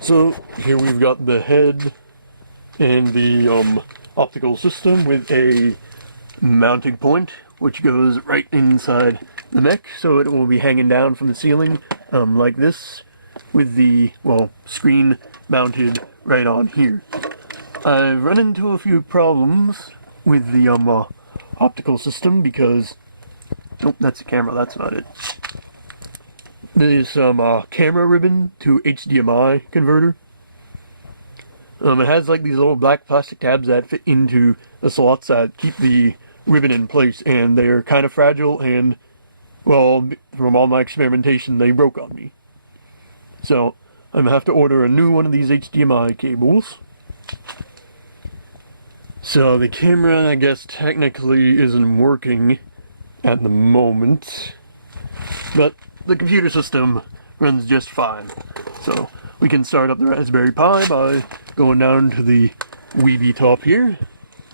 So here we've got the head and the optical system with a mounting point which goes right inside the mech, so it will be hanging down from the ceiling like this with the, well, screen mounted right on here. I've run into a few problems with the optical system because, oh, that's the camera, that's not it. There's some camera ribbon to HDMI converter. It has like these little black plastic tabs that fit into the slots that keep the ribbon in place, and they're kind of fragile, and, well, from all my experimentation, they broke on me. So, I'm gonna have to order a new one of these HDMI cables. So, the camera, I guess, technically isn't working at the moment, but the computer system runs just fine. So, we can start up the Raspberry Pi by going down to the Weeby top here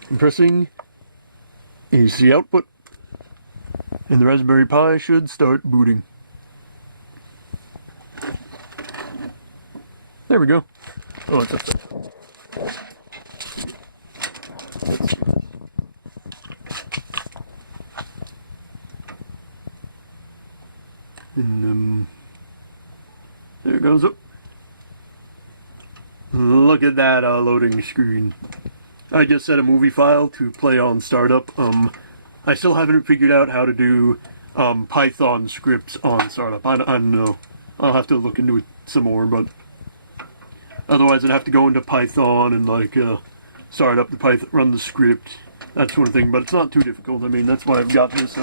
and pressing AC output, and the Raspberry Pi should start booting. There we go. Oh, it's upside down. And there it goes up. Look at that loading screen. I just set a movie file to play on startup. I still haven't figured out how to do Python scripts on startup. I don't know. I'll have to look into it some more, but otherwise I'd have to go into Python and like start up the Python, run the script, that sort of thing. But it's not too difficult. I mean, that's why I've got this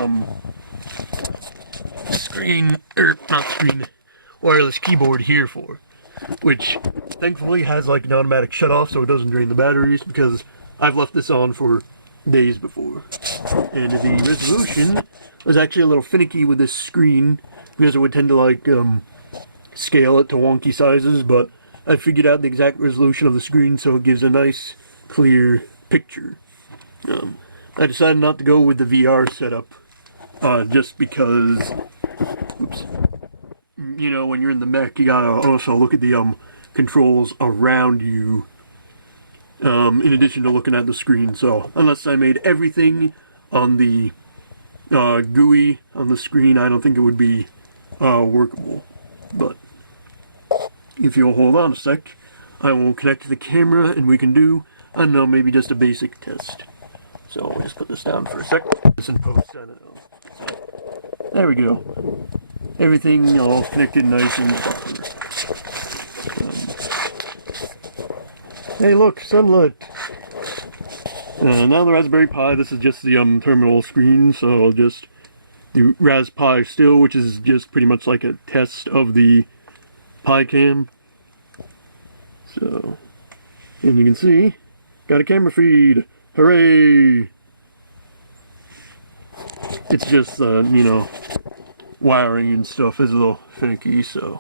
wireless keyboard here for, which thankfully has like an automatic shut off so it doesn't drain the batteries, because I've left this on for days before. And the resolution was actually a little finicky with this screen because it would tend to like scale it to wonky sizes, but I figured out the exact resolution of the screen so it gives a nice clear picture. I decided not to go with the VR setup just because, oops, you know, when you're in the mech, you gotta also look at the controls around you, in addition to looking at the screen. So unless I made everything on the GUI on the screen, I don't think it would be workable. But if you'll hold on a sec, I will connect to the camera and we can do, I don't know, maybe just a basic test. So we'll just put this down for a sec. This in post, I don't know. So, there we go. Everything all connected nice and proper. Hey look, sunlight! Now the Raspberry Pi, this is just the terminal screen, so I'll just do Ras Pi still, which is just pretty much like a test of the Pi cam. So, and you can see, got a camera feed! Hooray! It's just, you know, wiring and stuff is a little finicky, so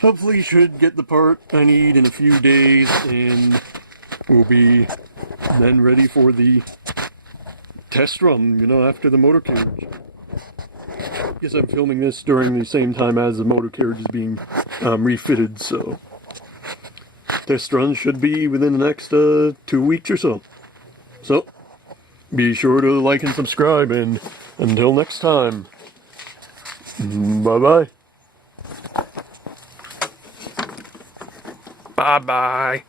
hopefully should get the part I need in a few days, and we'll be then ready for the test run, you know, after the motor carriage. Guess I'm filming this during the same time as the motor carriage is being refitted, so test run should be within the next 2 weeks or so. So, be sure to like and subscribe, and until next time, bye-bye. Bye-bye.